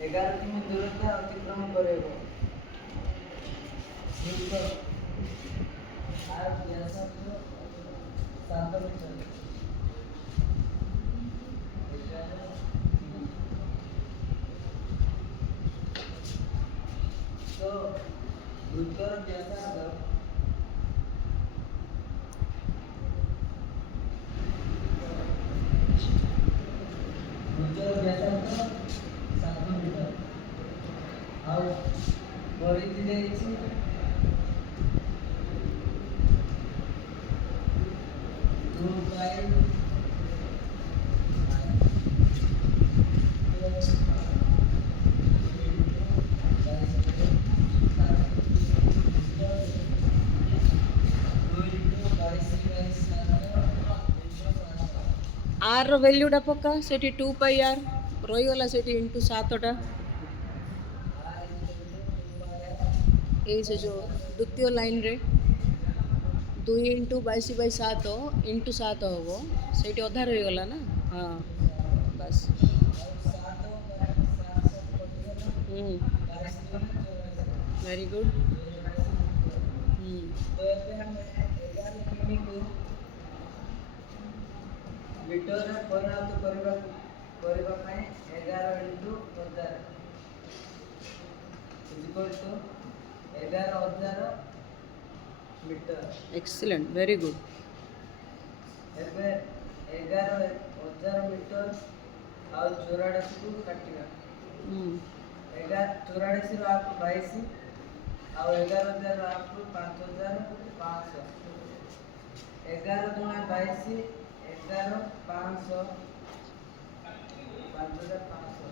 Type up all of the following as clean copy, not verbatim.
11 किमी दूरता अतिक्रम करेगा। आर व्यासार्ध 7 मीटर। तो उत्तर व्यासार्ध उत्तर व्यासार्ध 7 मीटर। ଆଉ ପରିଧି ଦେଇଛି 2 आर वैल्यूटा पक्का से 2 पाई आर रहीगला से इंटू 7टा ये जो द्वितीय लाइन रे 2 इंटू 22/7 इंटू 7 हम से अधा रहीगला ना। हाँ बस वेरी गुड। मीटर परिणत करने 11 into 1000 equal to 11,000 metre. Excellent very good. एबे 11,000 मीटर और 84 को काटिबा। 84 रो आप 22 और 11,000 रो आप 5,500। 11 गुणा 22 11 500 5,500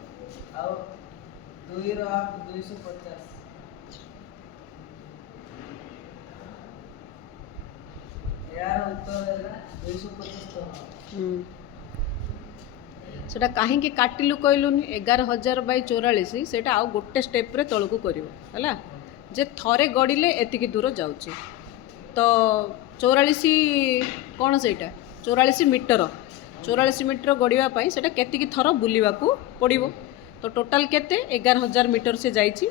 और 2 रो आप 250। यार उत्तर है 250। सेटा कहीं काटिलु कहलुनि 11,000/44 सेटा आउ गोटे स्टेप रे तळकु करिवो हला जे थरे गड़िले एतिकी दूर जाउची तो 44 कौन सेटा 44 मीटर 44 मीटर गड़िया पाई सेटा केतिकी थर बुलिवा को पड़िवो तो टोटल केते 11,000 मीटर से जाइची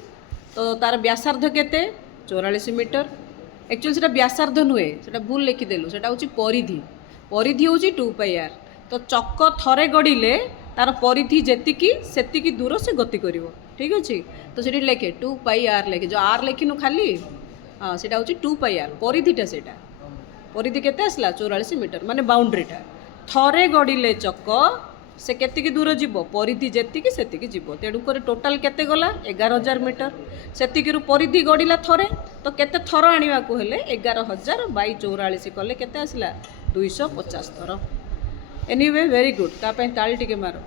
तो तार व्यासार्ध केते 44 मीटर। एक्चुअली सेटा व्यासार्ध नुहे सेटा भूल लिखिदेलु सेटा होची परिधि परिधि होची 2 पाई आर तो चक थरे गड़िले तार परिधि जेतिकी सेतिकी दूर से गति करिवो ठीक अछि तो सेठी लेखे 2 पाई आर लेखे जो आर लेखिनु खाली हाँ सेटा होची 2 पाई आर परिधिटा सेटा परिधि केते आसला 44 मीटर माने बाउंड्रीटा थरे गड़िले चक से केतिकी दूर जीवो परिधि जेतिकी सेतिकी जीवो तेणु कर टोटाल केते गला 11,000 मीटर सेतिकी परिधि गड़िला थरे तो केते थर आनिबा को हेले 11,000/44 कले केते आसला 250 थर। एनीवे वेरी गुड तापे ताली टिके मारो।